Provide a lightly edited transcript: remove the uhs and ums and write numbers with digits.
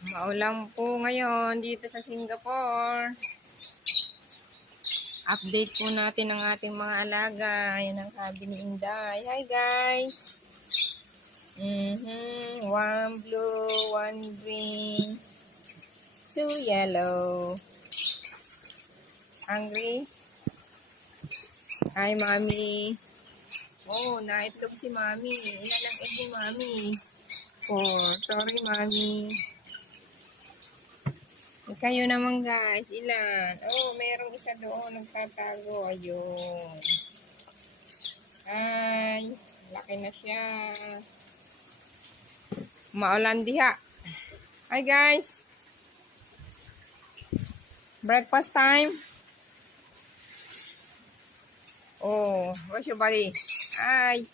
Maulan po ngayon dito sa Singapore. Update po natin ang ating mga alaga. Yan ang sabi ni Inday. Hi guys! One blue, one green, two yellow. Hungry? Hi, Mommy. Oh, naitlog si Mommy. Ilan ang egg ni Mommy? 4. Sorry, Mommy. Kayo naman, guys. Ilan? Oh, mayroong isa doon. Nagtatago. Ayun. Ay, laki na siya. Maulan diha. Hi, guys. Breakfast time. Oh, where's your body? Hi.